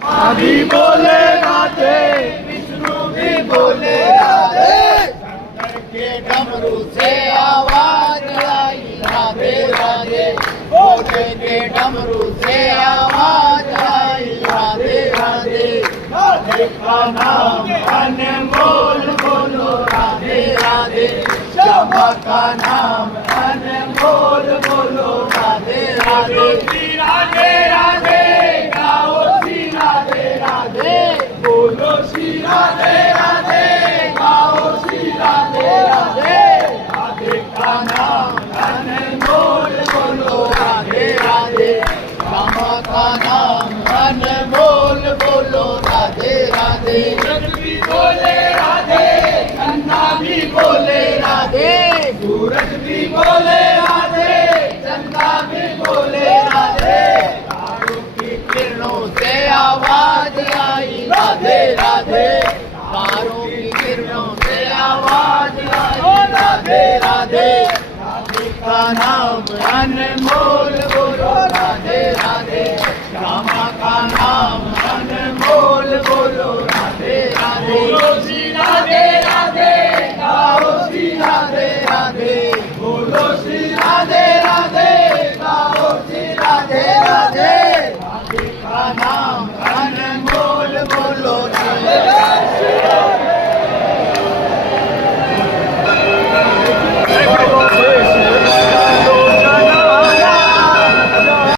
आदि बोले राधे, विष्णु भी बोले राधे, शंकर के डमरू से आवाज आई राधे राधे, भोले के डमरू से आवाज आई राधे राधे, राधे का नाम अनमोल बोलो राधे राधे, श्यामा का नाम अनमोल बोलो राधे राधे, राधे राधे गाओ श्री राधे राधे, बोलो श्री राधे राधे, गाओ श्री राधे राधे, राधे का नाम अनमोल बोलो राधे राधे, श्यामा का नाम अनमोल बोलो राधे राधे, जग भी बोले राधे, कन्ना भी बोले राधे, सूरज भी बोले राधे, चंदा भी बोले राधे, तारों की किरणों से आवाज आई राधे राधे, तारों की किरणों से आवाज आई राधे राधे, राधे का नाम अनमोल बोलो राधे राधे, श्याम